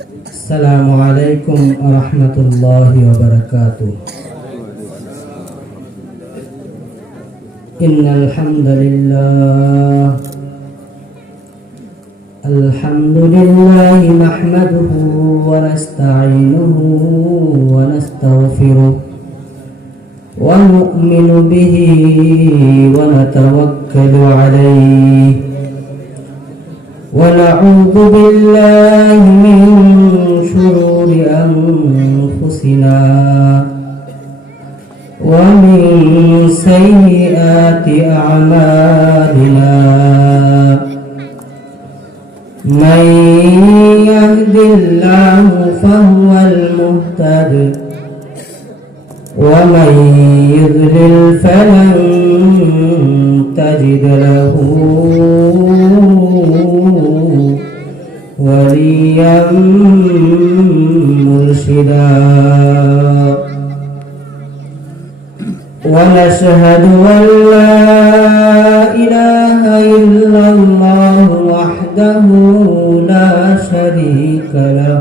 السلام عليكم ورحمة الله وبركاته. إن الحمد لله نحمده ونستعينه ونستغفره ونؤمن به ونتوكل عليه ونعوذ بالله من شرور أنفسنا ومن سيئات أعمالنا من يهد الله فهو المهتد ومن يضلل فلن تجد له وليا مرشدا ونشهد أن لا إله إلا الله وحده لا شريك له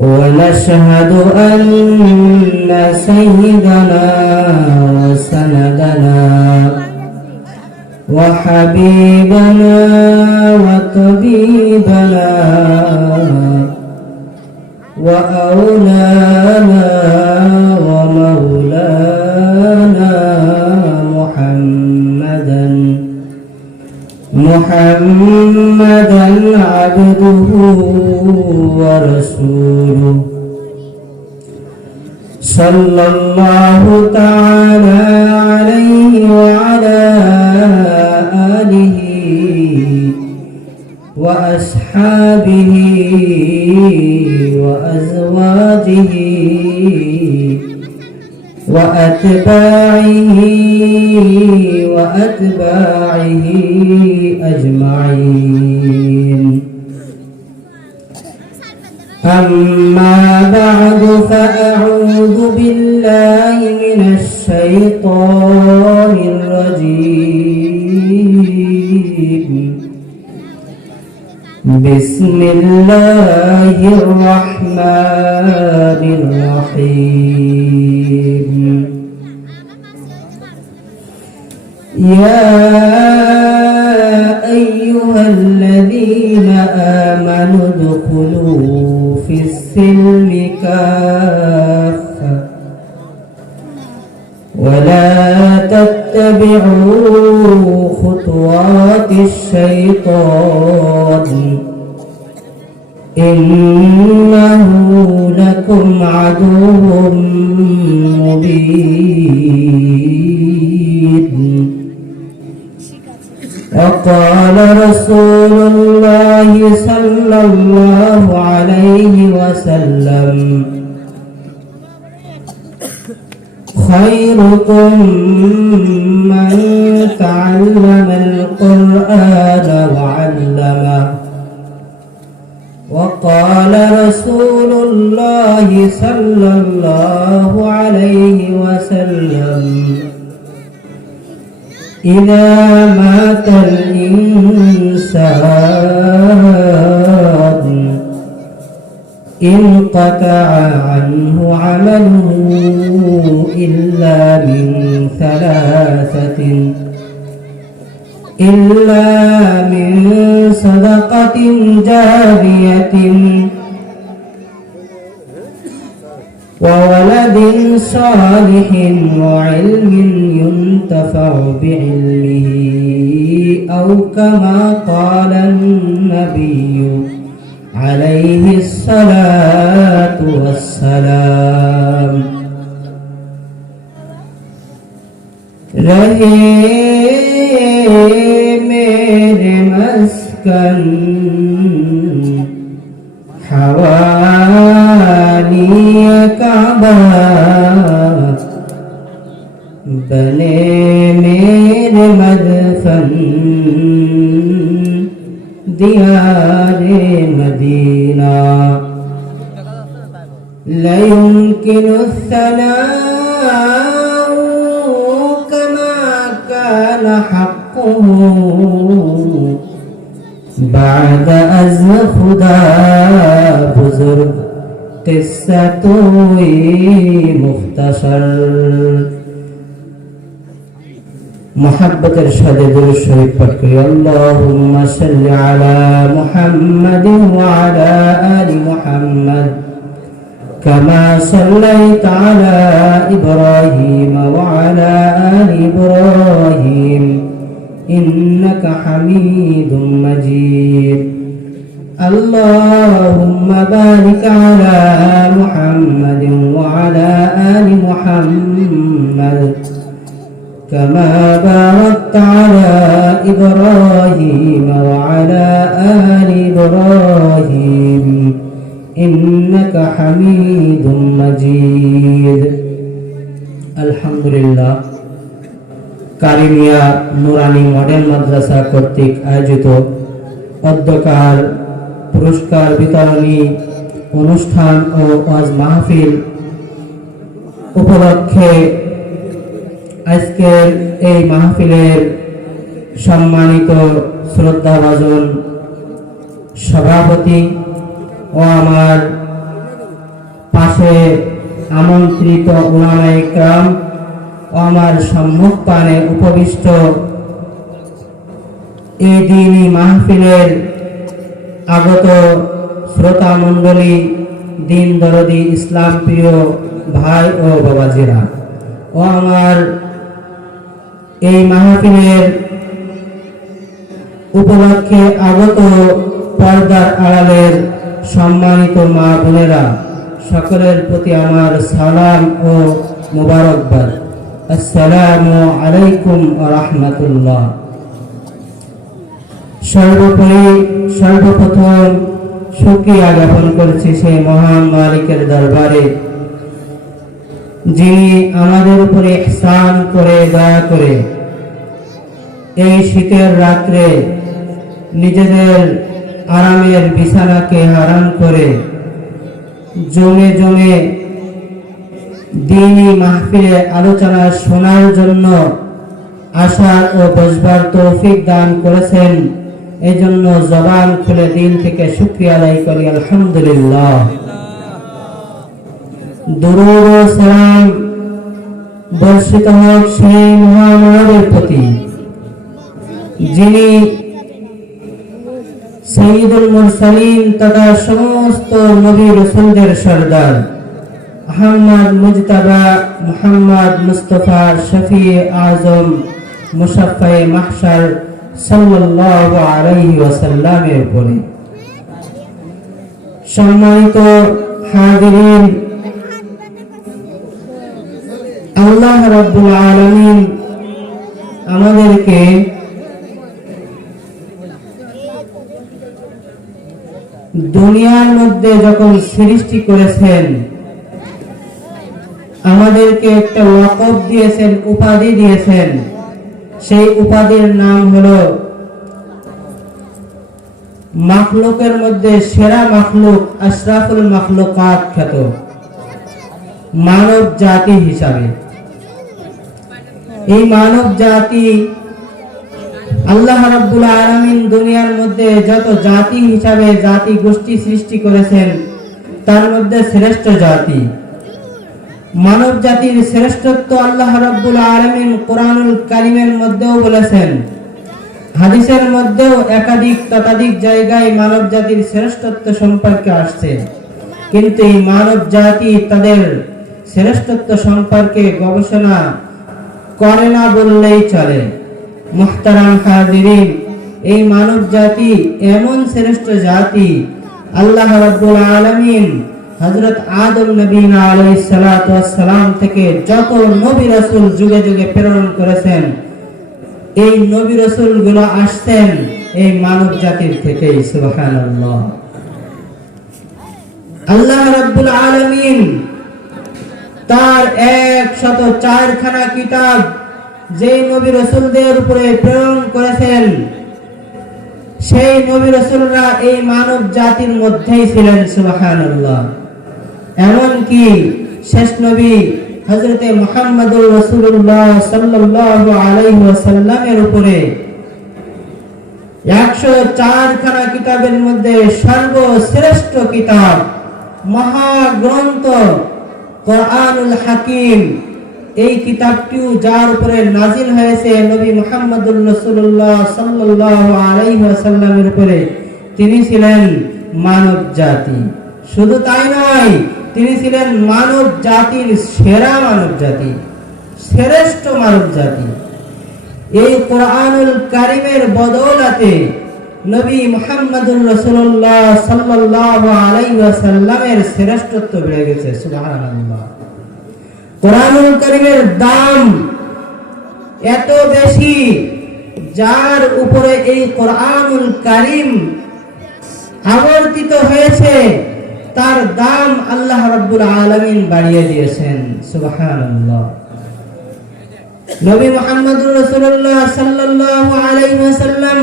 ونشهد أن سيدنا وسندنا وحبيبنا وطبيبنا وأولانا ومولانا محمدا عبده ورسوله صلى الله تعالى عليه وعلى آله وأصحابه وأزواجه وأتباعه أجمعين. أما بعد فأعوذ بالله من الشيطان الرجيم. بسم الله الرحمن الرحيم. يا أيها الذين آمنوا ادخلوا في السلم كافة ولا تتبعوا خطوات الشيطان إنه لكم عدو مبين. وقال رسول الله صلى الله عليه وسلم خيركم من تعلم القرآن وعلمه. وقال رسول الله صلى الله عليه وسلم إذا مات الإنسان انقطع عنه عمله إلا من صدقة جارية وولد صالح وعلم ينتفع بعلمه أو كما قال النبي عليه الصلاة والسلام. रहे मेरे मस्कन हवाली काबा बने मेरे मदफन दियारे मदीना ला युमकिनु الثناء كما كان حقه بعد از خدا بزرگ قصہ توئی مختصر محبت ارشاد درود شریف پڑھ کر اللهم صل على محمد وعلى آل محمد كما صليت على إبراهيم وعلى آل إبراهيم إنك حميد مجيد اللهم بارك على محمد وعلى آل محمد كما باركت على إبراهيم وعلى آل إبراهيم إنك حميد مجيد الحمد لله কারিমিয়া নুরানি মডেল মাদ্রাসা কর্তৃক আয়োজিত অধ্যকার পুরস্কার বিতরণী অনুষ্ঠান ও ওয়াজ মাহফিল উপলক্ষে আজকের এই মাহফিলের সম্মানিত শ্রদ্ধাভাজন সভাপতি ও আমার পাশে আমন্ত্রিত উলামায়ে কেরাম ও আমার সম্মুখ পানে উপবিষ্ট এই দিনী মাহফিলের আগত শ্রোতা মণ্ডলী, দিন দরদি ইসলাম প্রিয় ভাই ও বাবাজিরা ও আমার এই মাহফিলের উপলক্ষে আগত পর্দার আড়ালের সম্মানিত মা বোনেরা, সকলের প্রতি আমার সালাম ও মোবারকবাদ। আসসালামু আলাইকুম ওয়া রাহমাতুল্লাহ। সর্বপ্রথম শুকরিয়া জ্ঞাপন করছি সেই মহান মালিকের দরবারে, যিনি আমাদের উপরে ইহসান করে দয়া করে এই শীতের রাত্রে নিজেদের আরামের বিছানাকে হারাম করে জমে জমে দ্বীনি মাহফিলে আলোচনা শোনার জন্য আসার ও বসবার তৌফিক দান করেছেন। এই জন্য জবান খুলে দিল থেকে শুকরিয়া আদায় করি আলহামদুলিল্লাহ। দুরূদ ও সালাম বর্ষিত হোক সেই মহামানবের প্রতি, যিনি সাইয়্যিদুল মুরসালিন তথা সমস্ত নবী রাসূলদের সরদার আহমদ মুজতাবা মুহাম্মদ মুস্তাফা শফিয়ে আজম মুশাফফায়ে মাহশার সাল্লাল্লাহু আলাইহি ওয়াসাল্লামের উপরে। সম্মানিত হাজিরিন, আল্লাহ রাব্বুল আলামিন আমাদেরকে দুনিয়ার মধ্যে যখন সৃষ্টি করেছেন, আমাদেরকে একটা ওয়াকফ দিয়েছেন, উপাধি দিয়েছেন। সেই উপাধির নাম হলো মাখলুকের মধ্যে সেরা মাখলুক, আশরাফুল মাখলুকাত খ্যাত মানব জাতি হিসাবে। এই মানব জাতি আল্লাহ রাব্বুল আলামিন দুনিয়ার মধ্যে যত জাতি হিসাবে জাতি গোষ্ঠী সৃষ্টি করেছেন, তার মধ্যে শ্রেষ্ঠ জাতি মানব জাতির শ্রেষ্ঠত্ব আল্লাহ রাব্বুল আলামিন কোরআনুল কারীমের মধ্যেও বলেছেন, হাদিসের মধ্যেও একাধিক জায়গায় মানব জাতির শ্রেষ্ঠত্ব সম্পর্কে আসছে। কিন্তু এই মানব জাতি তাদের শ্রেষ্ঠত্ব সম্পর্কে গবেষণা করে না বললেই চলে। মুহতারাম হাজিরিন, এই মানব জাতি এমন শ্রেষ্ঠ জাতি, আল্লাহ রাব্বুল আলামিন হযরত আদম নবী আলাইহিস সালাতু ওয়াস সালাম থেকে যত নবী রাসূল যুগে যুগে প্রেরণ করেছেন, এই নবী রাসূলগুলো আসছেন এই মানব জাতির থেকেই। সুবহানাল্লাহ। আল্লাহ রাব্বুল আলামিন তার 104 খানা কিতাব যে নবী রাসূলদের উপরে প্রেরণ করেছেন, সেই নবী রাসূলরা এই মানব জাতির মধ্যেই ছিলেন। সুবহানাল্লাহ। এমন কি শেষ নবী হযরতে মুহাম্মদুর রাসূলুল্লাহ সাল্লাল্লাহু আলাইহি ওয়াসাল্লামের উপরে 104 খানা কিতাবের মধ্যে সর্বশ্রেষ্ঠ কিতাব মহাগ্রন্থ কোরআনুল হাকিম, এই কিতাবটিও যার উপরে নাজিল হয়েছে নবী মুহাম্মদুর রাসূলুল্লাহ সাল্লাল্লাহু আলাইহি ওয়াসাল্লামের উপরে, তিনি ছিলেন মানব জাতি। শুধু তাই নয়, তিনি ছিলেন মানব জাতির সেরা মানব জাতি, শ্রেষ্ঠ মানব জাতি। এই কোরআনুল কারীমের বদৌলতে নবী মুহাম্মদুর রাসূলুল্লাহ সাল্লাল্লাহু আলাইহি ওয়াসাল্লামের শ্রেষ্ঠত্ব বেড়ে গেছে। সুবহানাল্লাহ। কোরআনুল কারীমের দাম এত বেশি, যার উপরে এই কোরআনুল কারীম আবর্তিত হয়েছে তার দাম আল্লাহ রাব্বুল আলামিন বাড়িয়ে দিয়েছেন। সুবহানাল্লাহ। নবী মুহাম্মদুর রাসূলুল্লাহ সাল্লাল্লাহু আলাইহি ওয়াসাল্লাম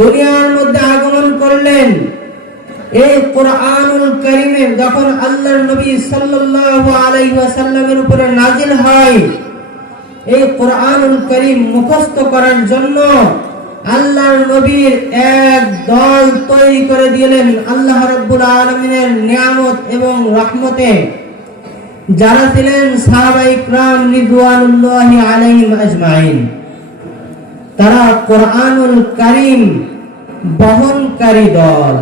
দুনিয়ার মধ্যে আগমন করলেন। এই কোরআনুল কারীমে যখন আল্লাহর নবী সাল্লাল্লাহু আলাইহি ওয়াসাল্লামের উপরে নাজিল হয়, এই কোরআনুল কারীম মুখস্থ করার জন্য আল্লাহর নবীর এক দল তৈরি করে দিলেন আল্লাহ রাব্বুল আলামিনের নিয়ামত এবং রহমতে, যারা ছিলেন সাহাবায়ে কিরাম রিদওয়ানুল্লাহি আলাইহিম আজমাইন। তারা কোরআনুল কারীম বহনকারী দল।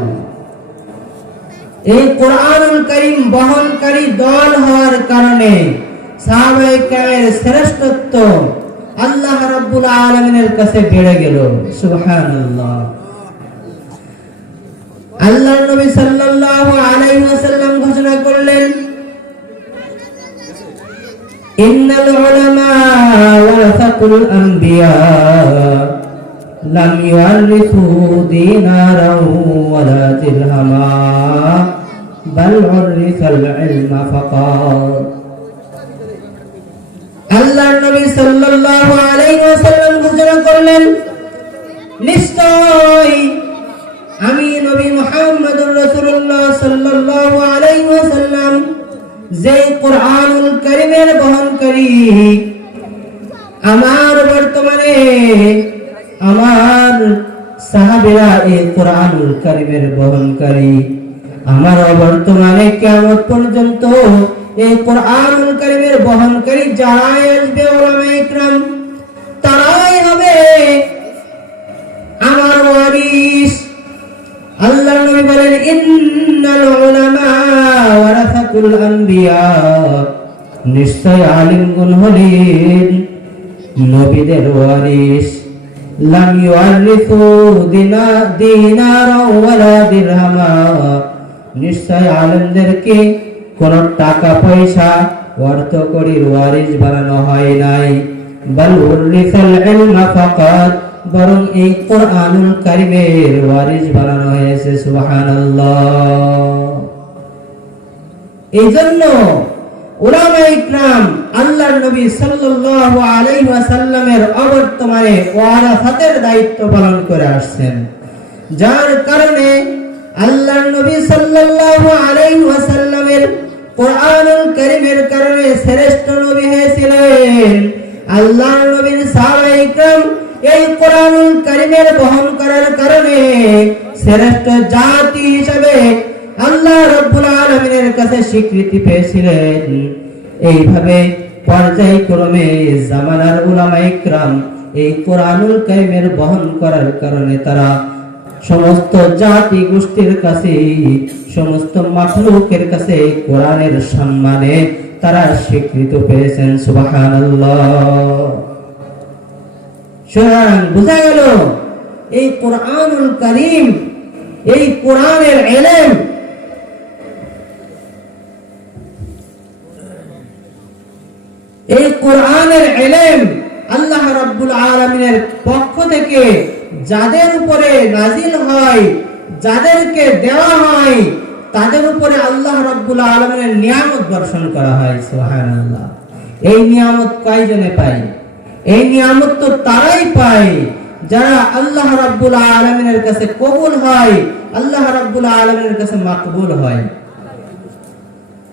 এই কোরআনুল কারীম বহনকারী দল হওয়ার কারণে সাহাবায়ে কেরামের শ্রেষ্ঠত্ব আল্লাহ রাব্বুল আলামিনের কাছে বেড়ে গেল। সুবহানাল্লাহ। আল্লাহর নবী সাল্লাল্লাহু আলাইহি ওয়াসাল্লাম ঘোষণা করলেন, ইন্নাল উলামা ওয়ারাসাতুল আম্বিয়া লাম ইউরিসু দিনারাও ওয়ালা দিরহামা বাল উরিসাল ইলমা ফাকাত। আল্লাহর নবী সাল্লাল্লাহু আলাইহি ওয়াসাল্লাম ঘোষণা করলেন, নিশ্চয় আমি নবী মুহাম্মদুর রাসূলুল্লাহ সাল্লাল্লাহু আলাইহি ওয়াসাল্লাম যে কোরআনুল কারীমের বহনকারী, আমার বর্তমানে আমার সাহাবীরা এই কোরআনুল কারীমের বহনকারী, আমার বর্তমানে কিয়ামত পর্যন্ত এই কোরআনুল কারীমের বহনকারী যারাই আসবে উলামায়ে কিরাম, তারাই হবে আমার ওয়ারিস। আল্লাহর নবী বলেন, ইন্নাল উলামা ওয়ারাসাতুল আম্বিয়া, নিশ্চয় আলিমগণ হলেন নবীদের ওয়ারিস। লাম ইউরিসু দিনারা ওয়ালা দিরহামা, নিশ্চয় আলেমদেরকে কোন টাকা পয়সা অর্থ কড়ির ওয়ারিস বানানো হয় নাই। বাল উরিসাল ইলমা ফাকাত, বরং এই কোরআনুল কারীমের ওয়ারিস বানানো হয়েছে। সুবহানাল্লাহ। এইজন্য উলামায়ে কিরাম আল্লাহর নবী সাল্লাল্লাহু আলাইহি ওয়াসাল্লামের অবর্তমানে ওয়ারাসাতের দায়িত্ব পালন করে আসছেন, যার কারণে আল্লাহর নবী সাল্লাল্লাহু আলাইহি ওয়াসাল্লামের কোরআনুল কারীমের কারণে শ্রেষ্ঠ নবী হয়েছিলেন। আল্লাহর নবীর সাহাবায়ে কিরাম এই কোরআনুল কারীমের বহন করার কারণে শ্রেষ্ঠ জাতি হিসেবে আল্লাহ রাব্বুল আলামিনের কাছে স্বীকৃতি পেয়েছিলেন। এইভাবে পর্যায়ক্রমে জামানার উলামায়ে কিরাম এই কোরআনুল কারীমের বহন করার কারণে তারা সমস্ত জাতি গোষ্ঠীর কাছে, সমস্ত মাখলুকের কাছে কোরআনের সম্মানে তারা স্বীকৃতি পেয়েছেন। সুবহানাল্লাহ। সুতরাং বোঝা গেল এই কোরআনুল কারীম, এই কোরআনের ইলম, এই কোরআনের ইলম আল্লাহ রাব্বুল আলামিনের পক্ষ থেকে যাদের উপরে নাজিল হয়, যাদেরকে দেওয়া হয়, তাদের উপরে আল্লাহ রাব্বুল আলামিনের নিয়ামত বর্ষণ করা হয়। সুবহানাল্লাহ। এই নিয়ামত কয়জনে পায়? এই নিয়ামত তো তারাই পায় যারা আল্লাহ রাব্বুল আলামিনের কাছে কবুল হয়, আল্লাহ রাব্বুল আলামিনের কাছে মাকবুল হয়।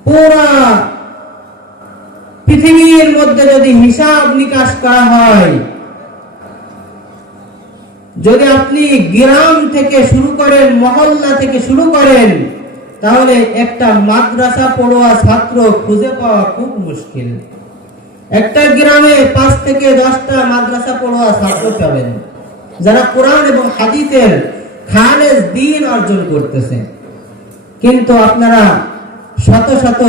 পুরা পৃথিবীর মধ্যে যদি হিসাব নিকাশ করা হয়, যদি আপনি গ্রাম থেকে শুরু করেন, মহল্লা থেকে শুরু করেন, তাহলে একটা মাদ্রাসা পড়ুয়া ছাত্র খুঁজে পাওয়া খুব মুশকিল। একটা গ্রামে 5 থেকে 10টা মাদ্রাসা পড়ুয়া ছাত্র পাবেন যারা কোরআন এবং হাদিসের খালেস দ্বীন অর্জন করতেছে। কিন্তু আপনারা শত শত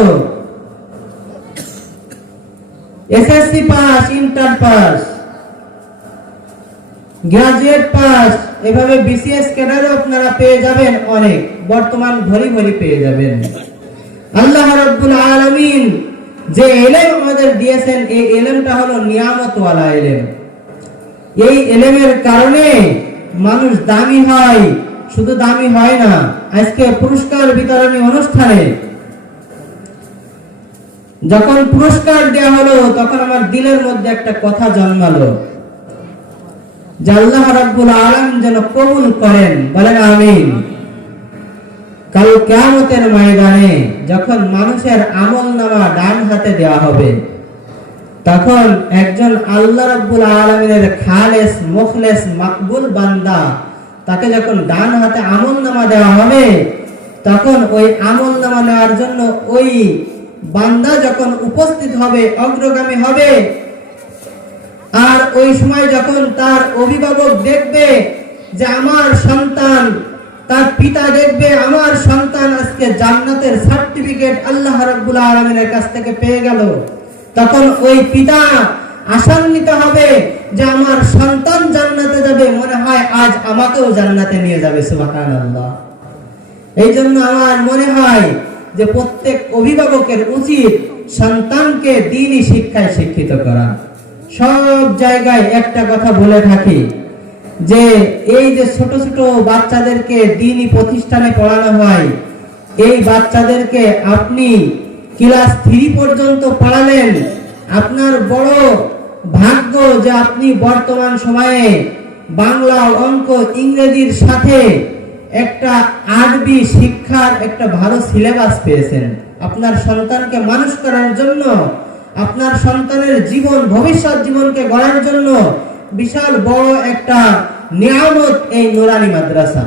SSC pass, inter pass, graduate pass, এভাবে বিসিএস ক্যাডারও আপনারা পেয়ে যাবেন, অনেক বর্তমান ভরি ভরি পেয়ে যাবেন। আল্লাহ রাব্বুল আলামিন যে ইলম আমাদের দিয়েছেন, এই ইলমটা হলো নিয়ামত ওয়ালা ইলম। এই ইলমের কারণে মানুষ দামি হয়, শুধু দামি হয় না, আজকে পুরস্কার বিতরণী অনুষ্ঠানে যখন পুরস্কার দেওয়া হলো, তখন আমার দিলের মধ্যে একটা কথা জন্মালো যে আল্লাহ রাব্বুল আলামিন যেন কবুল করেন, বলেন আমিন। কাল কিয়ামতের ময়দানে যখন মানুষের আমলনামা ডান হাতে দেওয়া হবে, তখন একজন আল্লাহ রাব্বুল আলামিনের খালেস, মুখলেস, মাকবুল বান্দা, তাকে যখন ডান হাতে আমলনামা দেওয়া হবে, তখন ওই আমলনামা নেওয়ার জন্য ওই বান্দা যখন উপস্থিত হবে, অগ্রগামী হবে, আর ওই সময় যখন তার অভিভাবক দেখবে যে আমার সন্তান, তার পিতা দেখবে আমার সন্তান আজকে জান্নাতের সার্টিফিকেট আল্লাহ রাব্বুল আলামিনের কাছ থেকে পেয়ে গেল, তখন ওই পিতা আশান্বিত হবে যে আমার সন্তান জান্নাতে যাবে, মনে হয় আজ আমাকেও জান্নাতে নিয়ে যাবে। সুবহানাল্লাহ। এই জন্য আমার মনে হয় যে প্রত্যেক অভিভাবকের উচিত সন্তানকে দ্বীনি শিক্ষায় শিক্ষিত করা। সব জায়গায় একটা কথা বলে থাকি যে এই যে ছোট ছোট বাচ্চাদেরকে দ্বীনি প্রতিষ্ঠানে পড়ানো হয়, এই বাচ্চাদেরকে আপনি ক্লাস 3 পর্যন্ত পড়ালেন, আপনার বড় ভাগ্য যে আপনি বর্তমান সময়ে বাংলা, অঙ্ক, ইংরেজির সাথে একটা আরবি শিক্ষার একটা ভালো সিলেবাস পেয়েছেন। আপনার সন্তানকে মানুষ করার জন্য, আপনার সন্তানের জীবন, ভবিষ্যৎ জীবনকে গড়ার জন্য বিশাল বড় একটা নিয়ামত এই নুরানি মাদ্রাসা।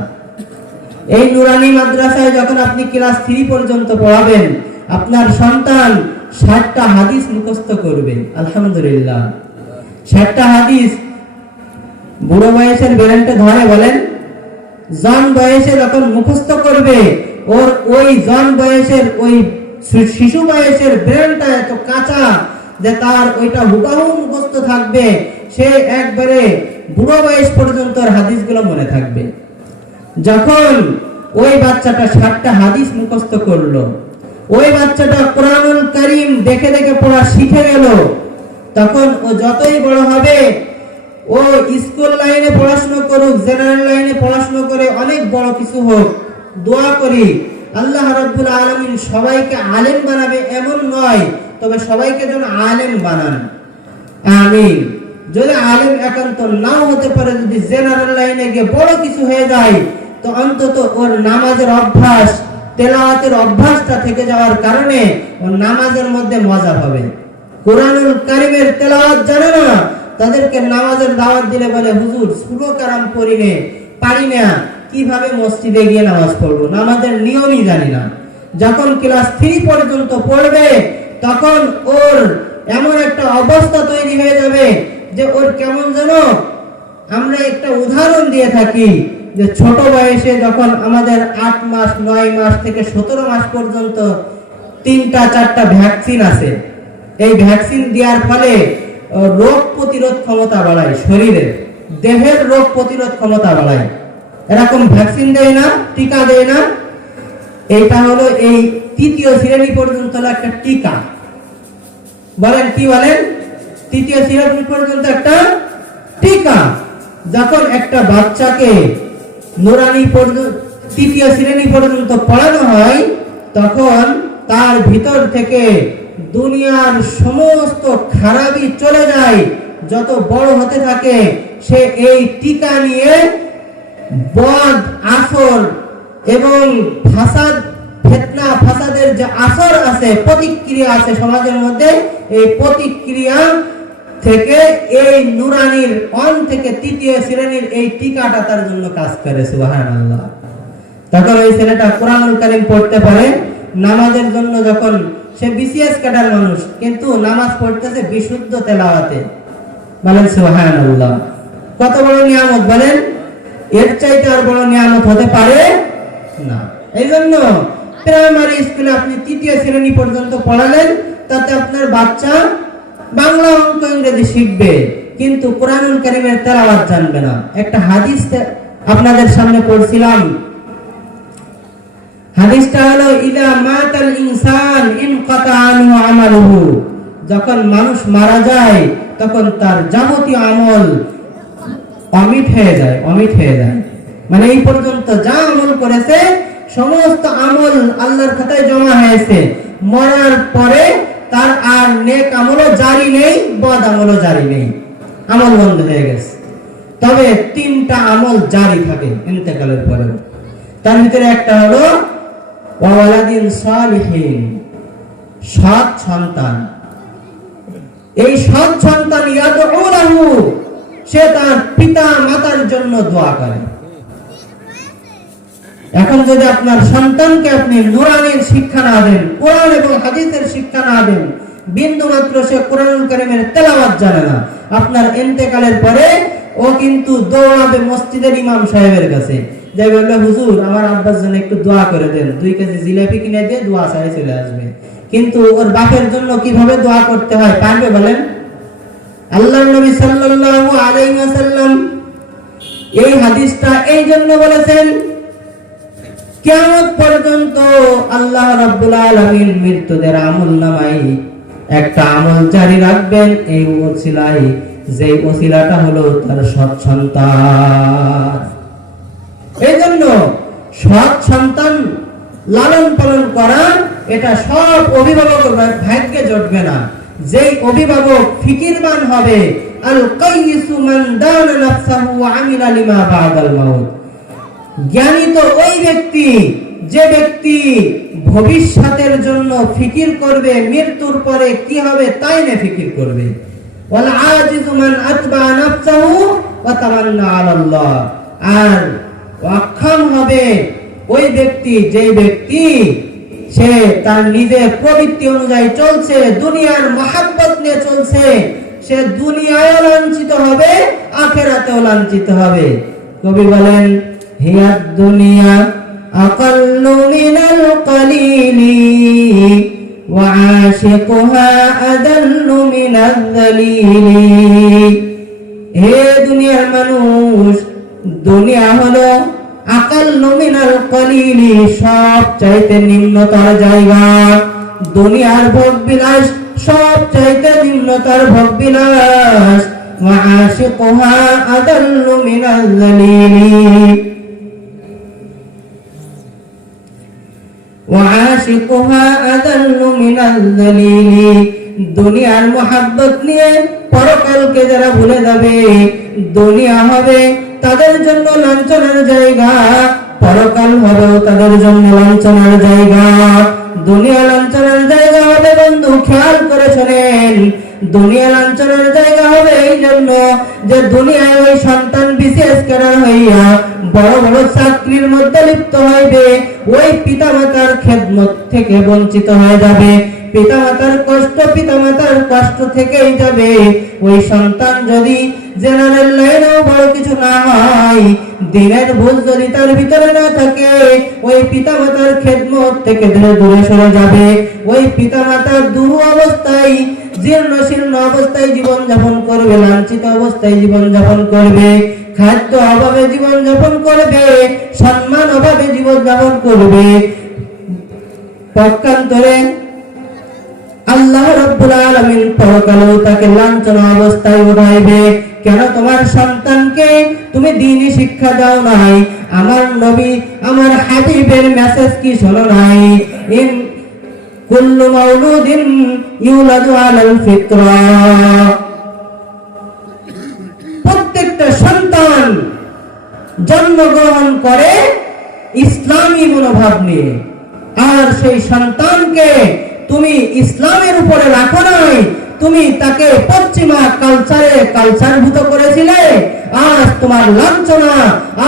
এই নুরানি মাদ্রাসায় যখন আপনি ক্লাস 3 পর্যন্ত পড়াবেন, আপনার সন্তান 60টা হাদিস মুখস্থ করবে। আলহামদুলিল্লাহ, 60টা হাদিস বুড়ো বয়সের ব্রেনটা ধরে, বলেন জন বয়সে যখন মুখস্থ করবে, ওর ওই জন বয়সের, ওই শিশু বয়সের ব্রেনটা এত কাঁচা যে তার ওইটা হুবহু মুখস্থ থাকবে, সে একবারে বুড়ো বয়স পর্যন্ত হাদিসগুলো মনে থাকবে। যখন ওই বাচ্চাটা 60টা হাদিস মুখস্থ করলো, ওই বাচ্চাটা কোরআনুল কারীম দেখে দেখে পড়া শিখে গেল, তখন ও যতই বড় হবে, ও স্কুল লাইনে পড়াশোনা করুক, জেনারেল লাইনে পড়াশোনা করে অনেক বড় কিছু হোক, দোয়া করি আল্লাহ রাব্বুল আলামিন সবাইকে আলেম বানাবে এমন নয়, তবে সবাইকে যেন আলেম বানান, আমিন। যদি আলেম একান্ত নাও হতে পারে, যদি জেনারেল লাইনে গিয়ে বড় কিছু হয়ে যায়, তো অন্তত ওর নামাজের অভ্যাস, তেলাওয়াতের অভ্যাসটা থেকে যাওয়ার কারণে ওর নামাজের মধ্যে মজা হবে। কোরআনুল কারীমের তেলাওয়াত জানে না, তাদেরকে নামাজের দাওয়াত দিলে বলে হুজুর সূরা কালাম পড়িনে পারি না, কিভাবে মসজিদে গিয়ে নামাজ পড়বো, নামাজের নিয়মই জানি না। যখন ক্লাস 3 পর্যন্ত পড়বে, তখন ওর এমন একটা অবস্থা তৈরি হয়ে যাবে যে ওর কেমন যেন, আমরা একটা উদাহরণ দিয়ে থাকি যে ছোট বয়সে যখন আমাদের 8 মাস, 9 মাস থেকে 17 মাস পর্যন্ত 3টা 4টা ভ্যাকসিন আছে, এই ভ্যাকসিন দেওয়ার ফলে রোগ প্রতিরোধ ক্ষমতা বাড়ায়, শরীরের দেহের রোগ প্রতিরোধ ক্ষমতা বাড়ায়। এরকম ভ্যাকসিন দেয় না, টিকা দেয় না, এইটা হলো এই 3য় শ্রেণী পর্যন্ত একটা টিকা। বলেন কি বলেন? 3য় শ্রেণী পর্যন্ত একটা টিকা। যখন একটা বাচ্চাকে নুরানি পর্যন্ত 3য় শ্রেণী পর্যন্ত পড়ানো হয়, তখন তার ভিতর থেকে দুনিয়ার সমস্ত খারাপই চলে যায়। যত বড় হতে থাকে, সে এই টিকা নিয়ে বদ আসর এবং ফাসাদ, ফিতনা ফাসাদের যে আসর আছে, প্রতিক্রিয়া আছে সমাজের মধ্যে, এই প্রতিক্রিয়া থেকে এই নুরানির থেকে তৃতীয় শ্রেণীর এই টিকাটা তার জন্য কাজ করে। সুবহানাল্লাহ। তখন ওই ছেলেটা কোরআনুল কারীম পড়তে পারে। নামাজের জন্য যখন সে বিসিএস ক্যাডার মানুষ, কিন্তু নামাজ পড়তেছে বিশুদ্ধ তেলাওয়াতে। বলেন সুবহানাল্লাহ। কত বড় নিয়ামত বলেন, এর চাইতে আর বড় নিয়ামত হতে পারে না। এই জন্য প্রাইমারি স্কুলে আপনি তৃতীয় শ্রেণী পর্যন্ত পড়ালেন, তাতে আপনার বাচ্চা বাংলা, অঙ্ক, ইংরেজি শিখবে, কিন্তু কোরআনুল কারীমের তেলাওয়াত জানবে না। একটা হাদিস আপনাদের সামনে পড়ছিলাম। হাদিসটা হলো ইদা মাতাল ইনসান ইনকাতা আনহু আমালুহু। যখন মানুষ মারা যায় তখন তার যাবতীয় আমল অমিট হয়ে যায়, অমিট হয়ে যায়। মানে এই পর্যন্ত যা আমল করেছে সমস্ত আমল আল্লাহর খাতায় জমা হয়েছে। মরার পরে তার আর নেক আমলও জারি নেই, বদ আমলও জারি নেই, আমল বন্ধ হয়ে গেছে। তবে তিনটা আমল জারি থাকে ইন্তেকালের পরে। তার ভিতরে একটা হলো ওয়ালাদিন সালিহিন, সৎ সন্তান। এই সৎ সন্তান ইয়াদউ লাহু, সে তার পিতা মাতার জন্য দোয়া করে। এখন যদি আপনার সন্তানকে আপনি নুরানির শিক্ষা না দেন, কোরআন এবং হাদিসের শিক্ষা না দেন, বিন্দু মাত্র সে কোরআনুল কারীমের তেলাওয়াত জানে না, আপনার ইন্তেকালের পরে ও কিন্তু দৌড়াবে মসজিদের ইমাম সাহেবের কাছে, যাই বলবে হুজুর আমার আব্বার জন্য একটু দোয়া করে দেন, 2 কেজি জিলাপি কিনে দিয়ে দোয়া চাই চলে আসবে। কিন্তু ওর বাপের জন্য কিভাবে দোয়া করতে হয় পারবে বলেন? আল্লাহর নবী সাল্লাল্লাহু আলাইহি ওয়াসাল্লাম এই হাদিসটা এই জন্য বলেছেন, কিয়ামত পর্যন্ত আল্লাহ রাব্বুল আলামিন মৃতদের আমলনামায় একটা আমল জারি রাখবেন, এই ওসিলায়, যে ওসিলাটা হলো তার সৎ সন্তান। এই জন্য সৎ সন্তান লালন পালন করা এটা সব অভিভাবকের ভাগ্যে জুটবে না। যেই অভিভাবক ফিকিরমান হবে, আল কাইয়িসু মান দানা নাফসাহু ওয়া আমিলা লিমা বাদাল মাউত। জ্ঞানী তো ওই ব্যক্তি যে ব্যক্তি ভবিষ্যতের জন্য ফিকির করবে, মৃত্যুর পরে কি হবে তাই নিয়ে ফিকির করবে। ওয়াল আজিজু মান আতবা নাফসাহু ওয়া তামান্না আলাল্লাহ। আর অক্ষম হবে ওই ব্যক্তি যে ব্যক্তি সে তার নিজের প্রবৃত্তি অনুযায়ী চলছে, দুনিয়ার মহাব্বত নিয়ে চলছে, সে দুনিয়ায়ও লাঞ্ছিত হবে, আখিরাতেও লাঞ্ছিত হবে। কবি বলেন, হিয়াদ দুনিয়া আকাল্লু মিনাল কলিলি ওয়া আশিকুহা আদাল্লু মিনাল যালিলি। হে দুনিয়ার মানুষ, দুনিয়া হলো আকাল্লু মিনাল কলিলি, সব চাইতে নিম্নতর জায়গা। দুনিয়ার ভোগ বিলাস সব চাইতে নিম্নতর ভোগ বিলাস। ওয়া আশিকুহা আদাল্লু মিনাল যালিলি, ওয়া আশিকুহা আদাল্লু মিনাল যালিলি। দুনিয়ার মোহাব্বত নিয়ে পরকালকে যারা ভুলে যাবে, দুনিয়া হবে তাদের জন্য লাঞ্ছনার জায়গা, পরকাল হবে তাদের জন্য লাঞ্ছনার জায়গা। দুনিয়া লাঞ্ছনার জায়গা হবে বন্ধু, খেয়াল করে শোনেন, দুনিয়া লাঞ্ছনার জায়গা হবে এই জন্য যে দুনিয়ায় ওই সন্তান বিসিএস ক্যাডার হইয়া বড় বড় চাকরির মধ্যে লিপ্ত হইবে, ওই পিতামাতার খেদমত থেকে বঞ্চিত হয়ে যাবে, পিতামাতার কষ্ট থেকেই যাবে। ওই সন্তান যদি জেনারেল লাইনেও বড় কিছু না হয়, দিনের ভুল যদি তার ভিতরে না থাকে, ওই পিতামাতার খেদমত থেকে ধীরে দূরে সরে যাবে। ওই পিতামাতার দুরু অবস্থায়, জীর্ণ শীর্ণ অবস্থায় জীবন যাপন করবে, লাঞ্ছিত অবস্থায় জীবন যাপন করবে, খাদ্য অভাবে জীবন যাপন করবে, সম্মান অভাবে জীবন যাপন করবে। পক্ষান্তরে আল্লাহ রাব্বুল আলামিন পরকালেও তাকে লাঞ্ছনা অবস্থায় উঠাইবে। কেন তোমার সন্তানকে তুমি দ্বীনি শিক্ষা দাও নাই? আমার নবী আমার হাবিবের মেসেজ কি শোনো নাই? ইন কুল্লু মাউলুদিন ইউলাদু আলাল ফিতরা, প্রত্যেকটা সন্তান জন্মগ্রহণ করে ইসলামী মনোভাব নিয়ে, আর সেই সন্তানকে তুমি ইসলামের উপরে রাখো নাই, তুমি তাকে পশ্চিমা কালচারভূত করেছিলে, আজ তোমার লাঞ্ছনা,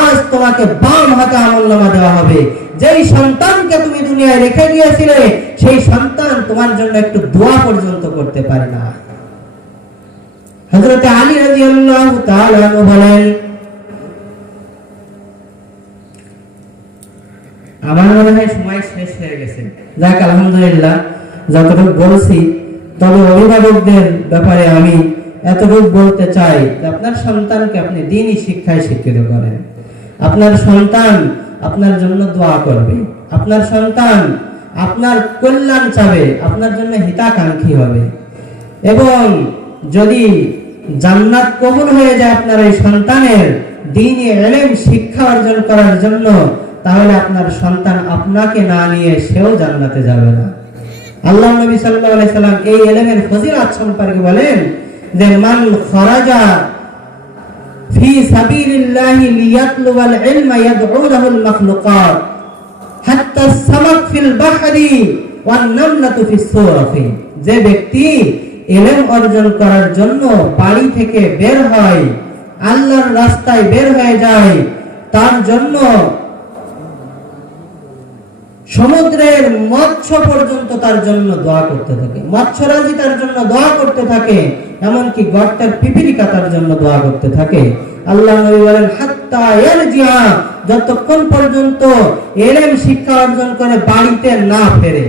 আজ তোমাকে বাম হাতে আমলনামা দেওয়া হবে। যেই সন্তানকে তুমি দুনিয়ায় রেখে গিয়েছিলে সেই সন্তান তোমার জন্য একটু দোয়া পর্যন্ত করতে পারে না। হযরত আলী রাদিয়াল্লাহু তাআলা আনহু বলেন, আমার মনে হয় সময় শেষ হয়ে গেছে। যাক, আলহামদুলিল্লাহ, যতটুকু বলছি, তবে অভিভাবকদের ব্যাপারে আমি এতটুকু বলতে চাই যে আপনার সন্তানকে আপনি দ্বীনি শিক্ষায় শিক্ষিত করেন। আপনার সন্তান আপনার জন্য দোয়া করবে, আপনার সন্তান আপনার কল্যাণ চাবে, আপনার জন্য হিতাকাঙ্ক্ষী হবে। এবং যদি জান্নাত কবুল হয়ে যায় আপনার এই সন্তানের দ্বীনি ইলম শিক্ষা অর্জন করার জন্য, তাহলে আপনার সন্তান আপনাকে না নিয়ে সেও জান্নাতে যাবে না। আল্লাহ নবী সাল্লাল্লাহু আলাইহি সাল্লাম এই ইলমের ফজিলত সম্পর্কে বলেন যে মান খরাজা ফি সাবিলিল্লাহি লিয়াতলুবাল ইলমা ইয়াদউ লাহুল মাখলুকাত হাত্তা সামাক ফিল বাহরি ওয়ান নামলাতু ফিস সুরাফি। যে ব্যক্তি ইলম অর্জন করার জন্য বাড়ি থেকে বের হয়, আল্লাহর রাস্তায় বের হয়ে যায়, তার জন্য সমুদ্রের মৎস্য পর্যন্ত তার জন্য দোয়া করতে থাকে, মৎস্যরাজি তার জন্য দোয়া করতে থাকে, এমনকি গর্তের পিপিলিকা তার জন্য দোয়া করতে থাকে। আল্লাহ নবী বলেন হাত্তা ইয়ারজিআ, যতক্ষণ পর্যন্ত ইলম শিক্ষা অর্জন করে বাড়িতে না ফেরে।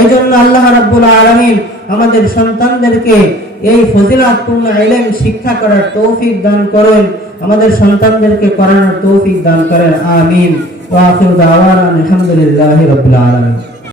এই জন্য আল্লাহ রাব্বুল আলামিন আমাদের সন্তানদেরকে এই ফজিলতপূর্ণ ইলম শিক্ষা করার তৌফিক দান করেন, আমাদের সন্তানদেরকে করানোর তৌফিক দান করেন। আমিন। ওয়া আখিরু দাওয়ানা আলহামদুলিল্লাহি রাব্বিল আলামিন।